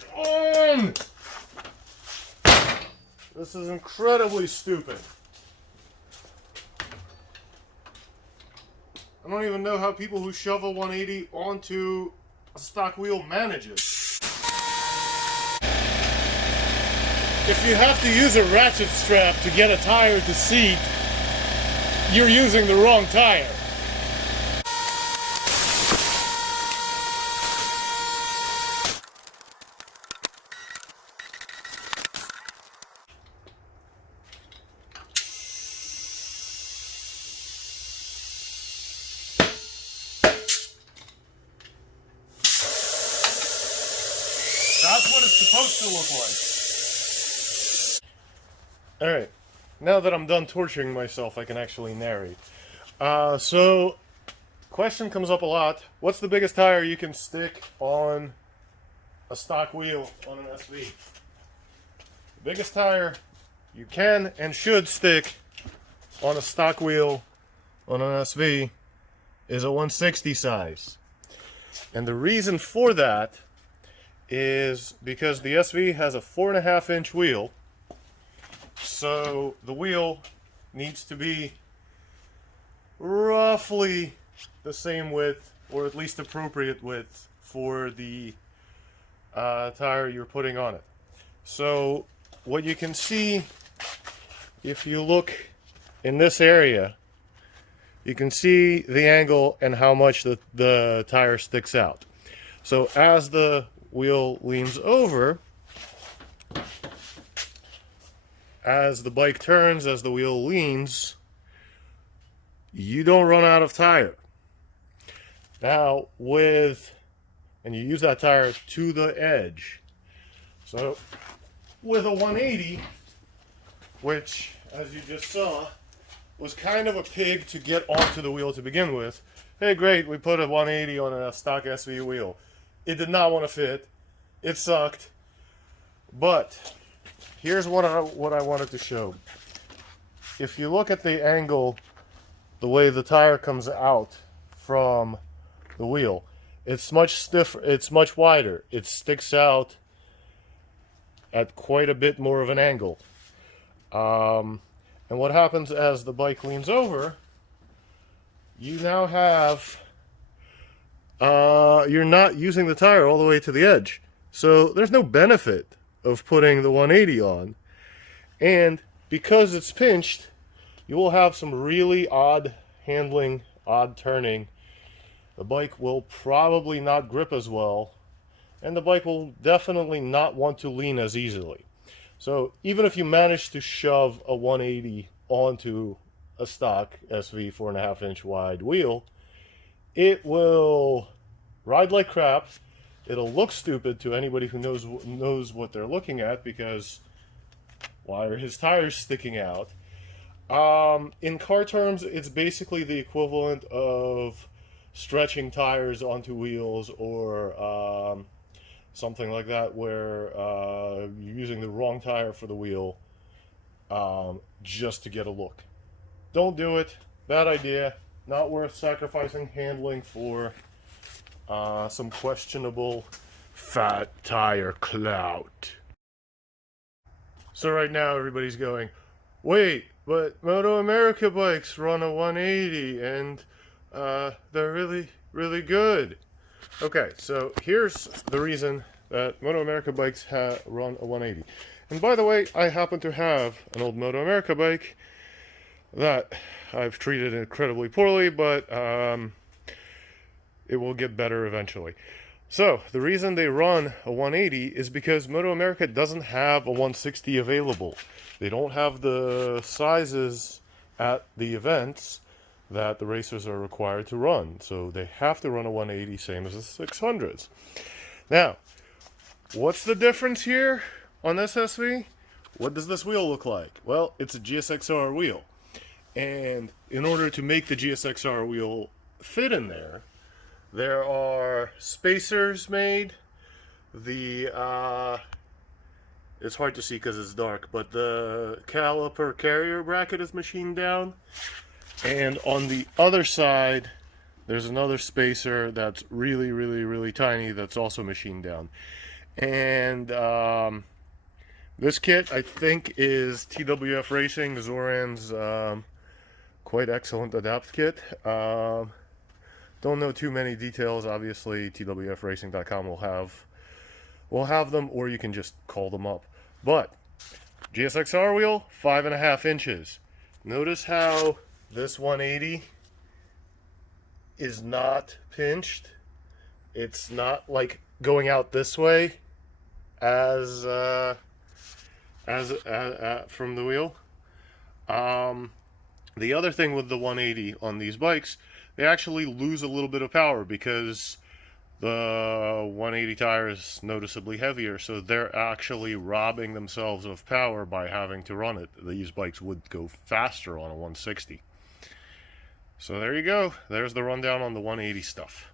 switch on! This is incredibly stupid. I don't even know how people who shove a 180 onto a stock wheel manage it. If you have to use a ratchet strap to get a tire to seat, you're using the wrong tire. That's what it's supposed to look like. Alright, now that I'm done torturing myself, I can actually narrate. So, question comes up a lot. What's the biggest tire you can stick on a stock wheel on an SV? The biggest tire you can and should stick on a stock wheel on an SV is a 160 size. And the reason for that is because the SV has a 4.5-inch wheel, so the wheel needs to be roughly the same width, or at least appropriate width, for the tire you're putting on it. So what you can see, if you look in this area, you can see the angle and how much the tire sticks out. So as the wheel leans over, as the bike turns, as the wheel leans, you don't run out of tire. Now and you use that tire to the edge. So with a 180, which as you just saw was kind of a pig to get onto the wheel to begin with. Hey, great, we put a 180 on a stock SV wheel. It did not want to fit. It sucked. But here's what I wanted to show. If you look at the angle, the way the tire comes out from the wheel, it's much stiffer, it's much wider. It sticks out at quite a bit more of an angle. And what happens as the bike leans over, you now have, you're not using the tire all the way to the edge. So there's no benefit of putting the 180 on. And because it's pinched, you will have some really odd handling, odd turning. The bike will probably not grip as well, and the bike will definitely not want to lean as easily. So even if you manage to shove a 180 onto a stock SV 4.5-inch wide wheel, it will ride like crap. It'll look stupid to anybody who knows what they're looking at, because why are his tires sticking out? In car terms, it's basically the equivalent of stretching tires onto wheels, or something like that, where you're using the wrong tire for the wheel just to get a look. Don't do it. Bad idea. Not worth sacrificing handling for some questionable fat tire clout. So right now everybody's going, wait, but Moto America bikes run a 180 and they're really, really good. Okay, so here's the reason that Moto America bikes run a 180. And by the way, I happen to have an old Moto America bike that I've treated incredibly poorly, but it will get better eventually. So the reason they run a 180 is because Moto America doesn't have a 160 available. They don't have the sizes at the events that the racers are required to run. So they have to run a 180, same as the 600s. Now, what's the difference here on this SV? What does this wheel look like? Well, it's a gsxr wheel. And in order to make the gsxr wheel fit in there, there are spacers made. It's hard to see because it's dark, but the caliper carrier bracket is machined down. And on the other side, there's another spacer that's really, really, really tiny that's also machined down. And this kit, I think, is TWF Racing, Zoran's quite excellent adapt kit. Don't know too many details. Obviously, twfracing.com will have them, or you can just call them up. But GSXR wheel, 5.5 inches. Notice how this 180 is not pinched. It's not like going out this way as from the wheel. The other thing with the 180 on these bikes, they actually lose a little bit of power because the 180 tire is noticeably heavier, so they're actually robbing themselves of power by having to run it. These bikes would go faster on a 160. So there you go. There's the rundown on the 180 stuff.